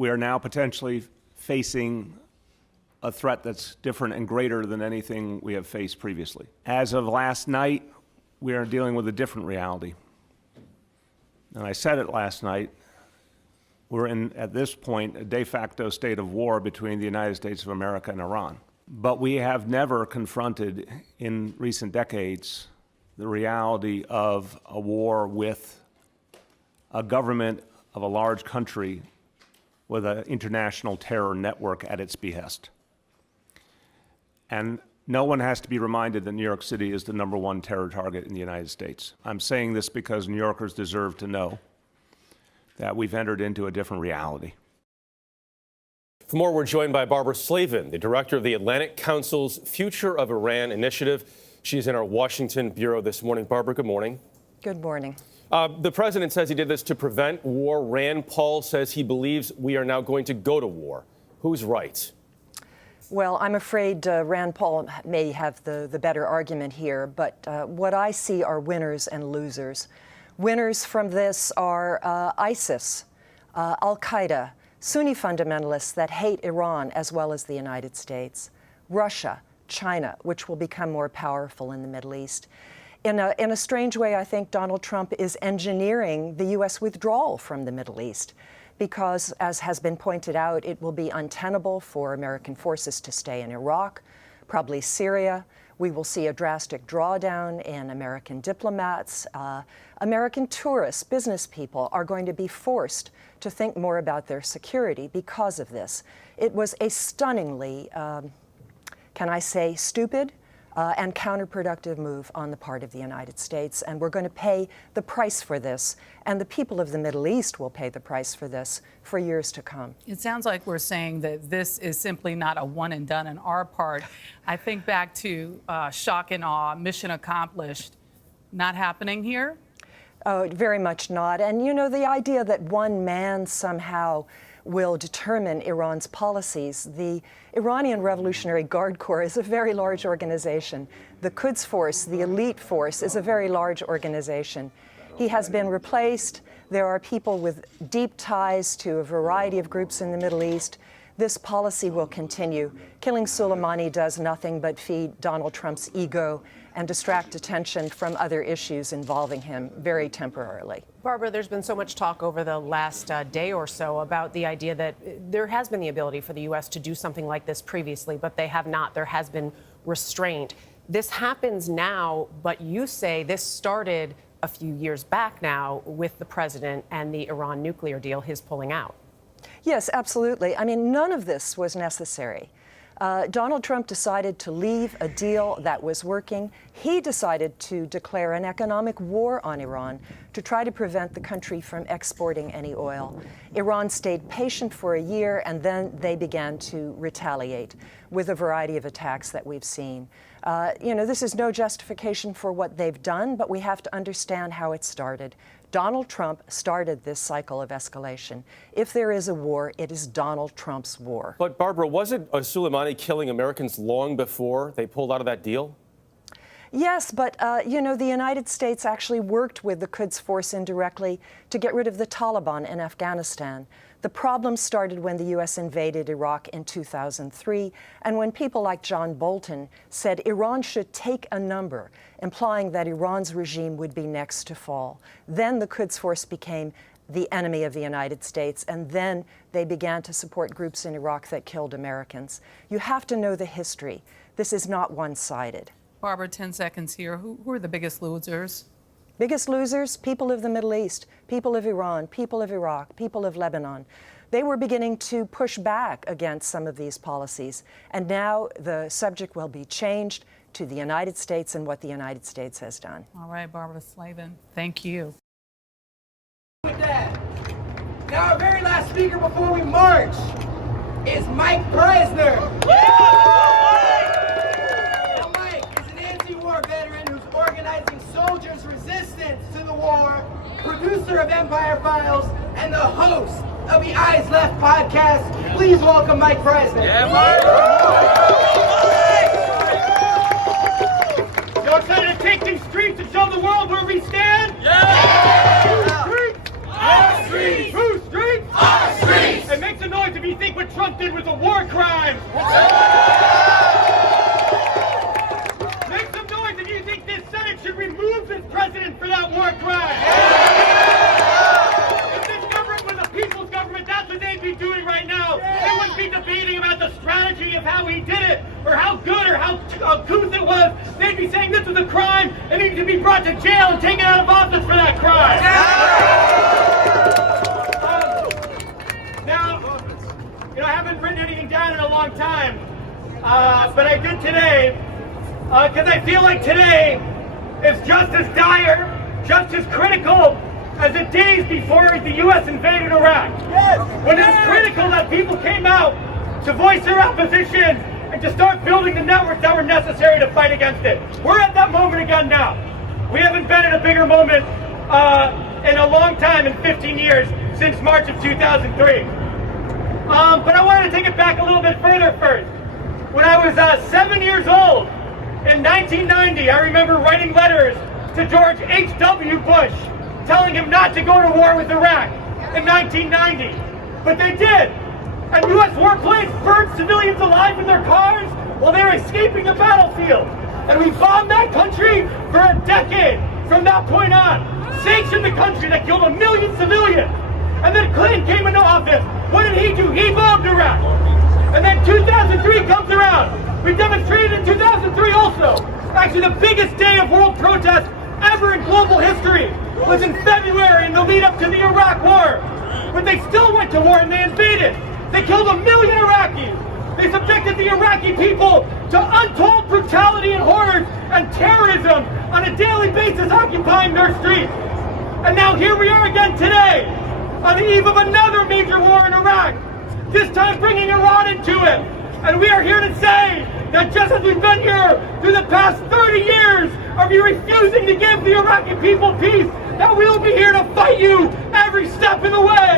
we are now potentially facing a threat that's different and greater than anything we have faced previously. As of last night, we are dealing with a different reality. And I said it last night, we're in, at this point, a de facto state of war between the United States of America and Iran. But we have never confronted in recent decades the reality of a war with a government of a large country with an international terror network at its behest. And no one has to be reminded that New York City is the #1 terror target in the United States. I'm saying this because New Yorkers deserve to know that we've entered into a different reality. For more, we're joined by Barbara Slavin, the director of the Atlantic Council's Future of Iran Initiative. She's in our Washington bureau this morning. Barbara, good morning. Good morning. The president says he did this to prevent war. Rand Paul says he believes we are now going to go to war. Who's right? Well, I'm afraid Rand Paul may have the better argument here, but what I see are winners and losers. Winners from this are ISIS, Al-Qaeda, Sunni fundamentalists that hate Iran as well as the United States, Russia, China, which will become more powerful in the Middle East. In a strange way, I think Donald Trump is engineering the U.S. withdrawal from the Middle East because, as has been pointed out, it will be untenable for American forces to stay in Iraq, probably Syria. We will see a drastic drawdown in American diplomats. American tourists, business people are going to be forced to think more about their security because of this. It was a stunningly, can I say, stupid and counterproductive move on the part of the United States, and we're going to pay the price for this, and the people of the Middle East will pay the price for this for years to come. It sounds like we're saying that this is simply not a one and done on our part. I think back to shock and awe, mission accomplished. Not happening here? Oh, very much not. And you know, the idea that one man somehow will determine Iran's policies. The Iranian Revolutionary Guard Corps is a very large organization. The Quds Force, the elite force, is a very large organization. He has been replaced. There are people with deep ties to a variety of groups in the Middle East. This policy will continue. Killing Soleimani does nothing but feed Donald Trump's ego and distract attention from other issues involving him very temporarily. Barbara, there's been so much talk over the last day or so about the idea that there has been the ability for the U.S. to do something like this previously, but they have not. There has been restraint. This happens now, but you say this started a few years back now with the president and the Iran nuclear deal, his pulling out. Yes, absolutely. I mean, none of this was necessary. Donald Trump decided to leave a deal that was working. He decided to declare an economic war on Iran to try to prevent the country from exporting any oil. Iran stayed patient for a year, and then they began to retaliate with a variety of attacks that we've seen. You know, this is no justification for what they've done, but we have to understand how it started. Donald Trump started this cycle of escalation. If there is a war, it is Donald Trump's war. But Barbara, wasn't Soleimani killing Americans long before they pulled out of that deal? Yes, but, you know, the United States actually worked with the Quds Force indirectly to get rid of the Taliban in Afghanistan. The problem started when the U.S. invaded Iraq in 2003, and when people like John Bolton said Iran should take a number, implying that Iran's regime would be next to fall. Then the Quds Force became the enemy of the United States, and then they began to support groups in Iraq that killed Americans. You have to know the history. This is not one-sided. Barbara, 10 seconds here. Who are the biggest losers? Biggest losers, people of the Middle East, people of Iran, people of Iraq, people of Lebanon. They were beginning to push back against some of these policies, and now the subject will be changed to the United States and what the United States has done. All right, Barbara Slavin, thank you. With that, now our very last speaker before we march is Mike Preisner. Now Mike is an anti-war veteran who's organizing soldiers' resistance to the war, producer of Empire Files, and the host of the Eyes Left podcast. Please welcome Mike Preisner. Yeah, Mike! You're excited to take these streets and show the world where we stand? Yeah! Whose streets? Our streets! Whose streets? Our streets! And make the noise! did was a war crime. Make some noise if you think this Senate should remove this president for that war crime. If this government was a people's government, that's what they'd be doing right now. They wouldn't be debating about the strategy of how he did it, or how good or how couth it was. They'd be saying this was a crime and needed to be brought to jail and taken out of office for that crime. Now, I haven't written anything down in a long time, but I did today, because I feel like today is just as dire, just as critical as the days before the U.S. invaded Iraq. When it's critical that people came out to voice their opposition and to start building the networks that were necessary to fight against it. We're at that moment again now. We haven't been in a bigger moment in a long time, in 15 years, since March of 2003. But I wanted to take it back a little bit further first. When I was 7 years old, in 1990, I remember writing letters to George H.W. Bush, telling him not to go to war with Iraq in 1990. But they did. And U.S. warplanes burned civilians alive in their cars while they were escaping the battlefield. And we bombed that country for a decade from that point on. Sanctioned the country that killed 1 million civilians. And then Clinton came into office. What did he do? He bombed Iraq. And then 2003 comes around. We demonstrated in 2003 also. Actually, the biggest day of world protest ever in global history was in February in the lead up to the Iraq war. But they still went to war and they invaded. They killed 1 million Iraqis. They subjected the Iraqi people to untold brutality and horrors and terrorism on a daily basis, occupying their streets. And now here we are again today, on the eve of another major war in Iraq, this time bringing Iran into it. And we are here to say that just as we've been here through the past 30 years of you refusing to give the Iraqi people peace, that we will be here to fight you every step of the way.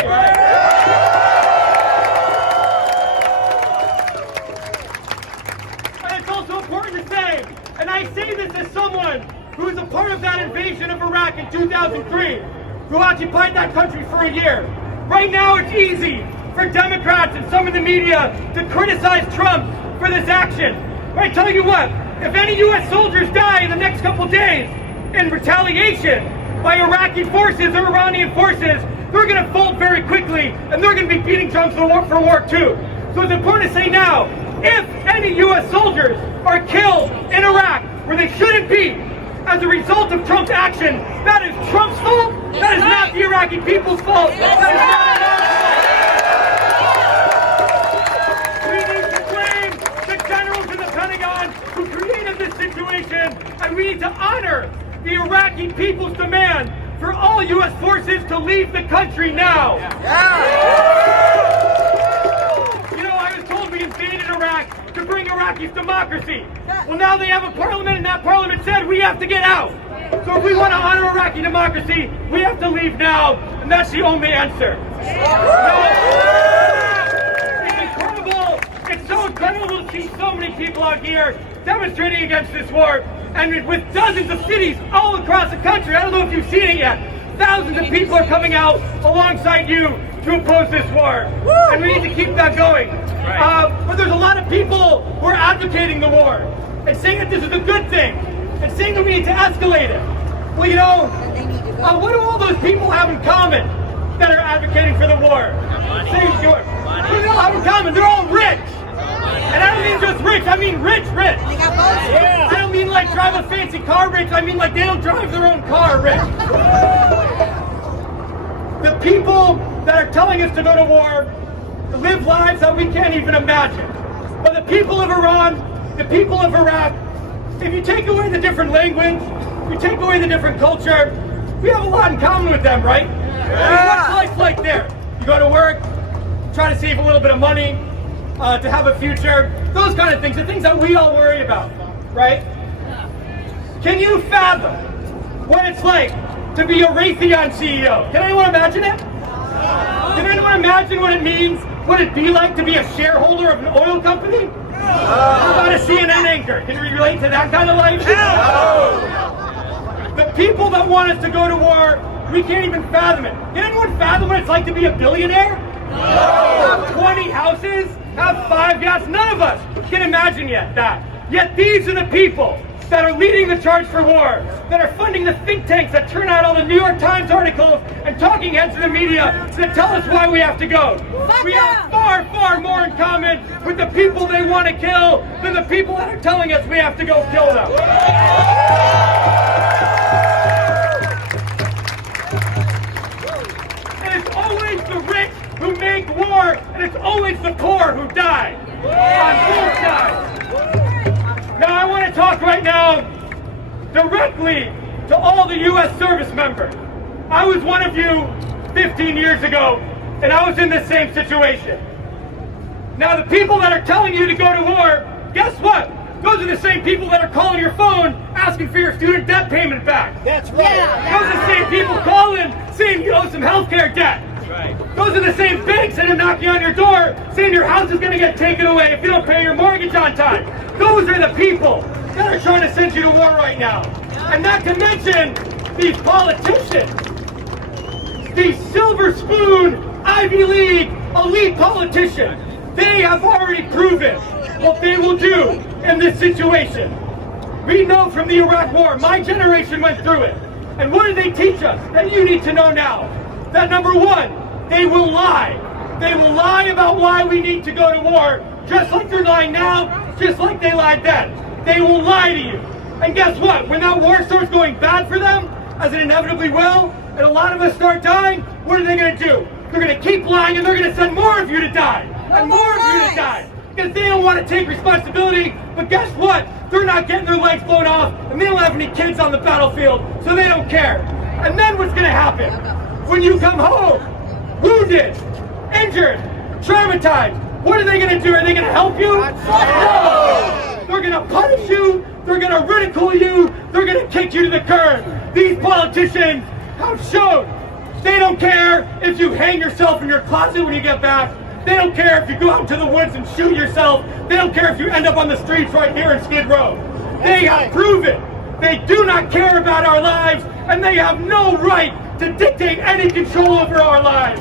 And it's also important to say, and I say this as someone who was a part of that invasion of Iraq in 2003, who occupied that country for a year. Right now it's easy for Democrats and some of the media to criticize Trump for this action. But I tell you what, if any U.S. soldiers die in the next couple days in retaliation by Iraqi forces or Iranian forces, they're going to fold very quickly and they're going to be beating drums for war too. So it's important to say now, if any U.S. soldiers are killed in Iraq where they shouldn't be as a result of Trump's action, that is Trump's fault. That is not the Iraqi people's fault. That is not we need to blame the generals in the Pentagon who created this situation, and we need to honor the Iraqi people's demand for all U.S. forces to leave the country now. You know, I was told we invaded Iraq to bring Iraqis democracy. Well, now they have a parliament, and that parliament said we have to get out. So if we want to honor Iraqi democracy, we have to leave now, and that's the only answer. It's incredible. It's so incredible to see so many people out here demonstrating against this war, and with dozens of cities all across the country. I don't know if you've seen it yet. Thousands of people are coming out alongside you to oppose this war, and we need to keep that going. But there's a lot of people who are advocating the war and saying that this is a good thing and saying that we need to escalate it. Well, you know, what do all those people have in common that are advocating for the war? What do they all have in common? They're all rich. And I don't mean just rich, I mean rich. I don't mean like drive a fancy car rich, I mean like they don't drive their own car rich. The people that are telling us to go to war live lives that we can't even imagine. But the people of Iran, the people of Iraq, if you take away the different language, you take away the different culture, we have a lot in common with them, right? I mean, what's life like there? You go to work, try to save a little bit of money, to have a future, those kind of things, the things that we all worry about, right? Can you fathom what it's like to be a Raytheon CEO? Can anyone imagine it? Can anyone imagine what it means, what it'd be like to be a shareholder of an oil company? How about a CNN anchor? Can you relate to that kind of life? The people that want us to go to war, we can't even fathom it. Can anyone fathom what it's like to be a billionaire? 20 houses, Have 5? Yes, none of us can imagine yet that. Yet these are the people that are leading the charge for war, that are funding the think tanks that turn out all the New York Times articles and talking heads of the media that tell us why we have to go. We have far, far more in common with the people they want to kill than the people that are telling us we have to go kill them. And it's always the rich who make war, and it's always the poor who die. On both sides. Now I want to talk right now directly to all the U.S. service members. I was one of you 15 years ago, and I was in the same situation. Now the people that are telling you to go to war, guess what? Those are the same people that are calling your phone asking for your student debt payment back. That's right. Those are the same people calling saying you owe some healthcare debt. Those are the same banks that are knocking on your door saying your house is going to get taken away if you don't pay your mortgage on time. Those are the people that are trying to send you to war right now. And not to mention these politicians, these silver spoon, Ivy League, elite politicians. They have already proven what they will do in this situation. We know from the Iraq War, my generation went through it. And what did they teach us that you need to know now? That number one, they will lie. They will lie about why we need to go to war, just like they're lying now, just like they lied then. They will lie to you. And guess what? When that war starts going bad for them, as it inevitably will, and a lot of us start dying, what are they going to do? They're going to keep lying, and they're going to send more of you to die, and more of you to die. Because they don't want to take responsibility, but guess what? They're not getting their legs blown off, and they don't have any kids on the battlefield, so they don't care. And then what's going to happen? When you come home, wounded, injured, traumatized, what are they going to do? Are they going to help you? No! They're going to punish you, they're going to ridicule you, they're going to kick you to the curb. These politicians have shown they don't care if you hang yourself in your closet when you get back. They don't care if you go out to the woods and shoot yourself. They don't care if you end up on the streets right here in Skid Row. They have proven they do not care about our lives, and they have no right to dictate any control over our lives.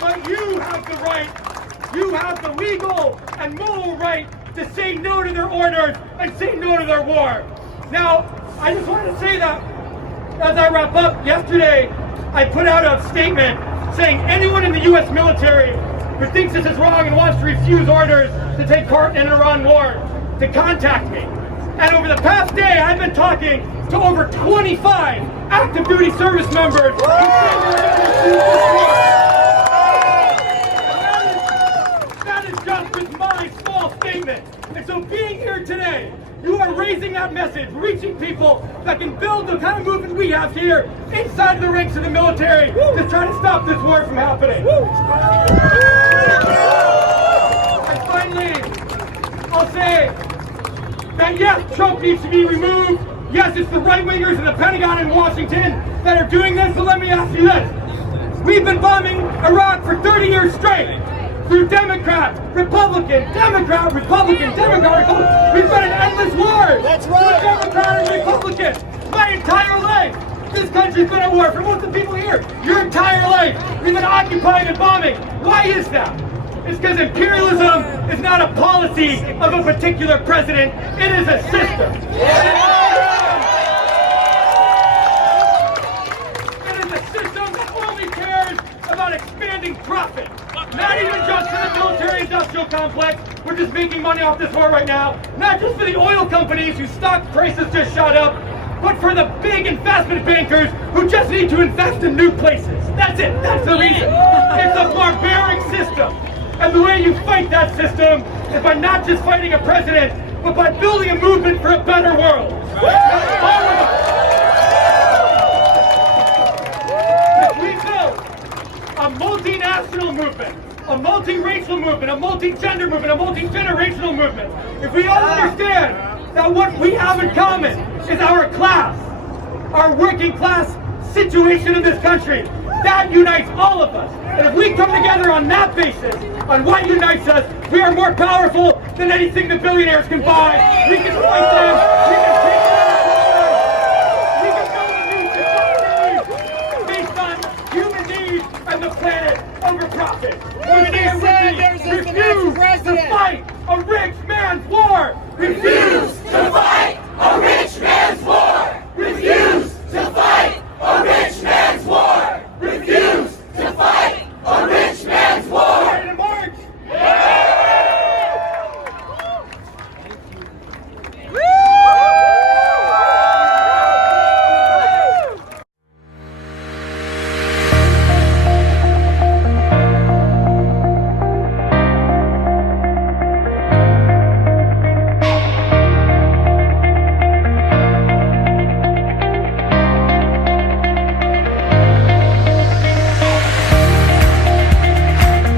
But you have the right, you have the legal and moral right to say no to their orders and say no to their war. Now, I just wanted to say that as I wrap up, yesterday I put out a statement saying anyone in the U.S. military who thinks this is wrong and wants to refuse orders to take part in an Iran war to contact me. And over the past day, I've been talking to over 25 active duty service members who say they're going to refuse this war. That is just with my small statement. And so being here today, you are raising that message, reaching people that can build the kind of movement we have here inside the ranks of the military to try to stop this war from happening. And finally, I'll say that yes, Trump needs to be removed. Yes, it's the right-wingers in the Pentagon in Washington that are doing this, but let me ask you this. We've been bombing Iraq for 30 years straight. Through Democrat, Republican, Democrat, Republican, Democrat, Republican. We've been in endless wars. That's right. Through Democrat and Republican. My entire life, this country's been at war. For most of the people here, your entire life, we've been occupying and bombing. Why is that? It's because imperialism is not a policy of a particular president. It is a system. It is a system that only cares about expanding profit. Not even just for the military-industrial complex, we're just making money off this war right now. Not just for the oil companies whose stock prices just shot up, but for the big investment bankers who just need to invest in new places. That's it. That's the reason. It's a barbaric system. And the way you fight that system is by not just fighting a president, but by building a movement for a better world. That's all of us. If we build a multinational movement, a multiracial movement, a multi-gender movement, a multi-generational movement, if we all understand that what we have in common is our class, our working class situation in this country, that unites all of us. And if we come together on that basis, on what unites us, we are more powerful than anything the billionaires can buy. We can fight them. We can take them out of power. We can build a new society based on office. Refuse to fight a rich man's war. Refuse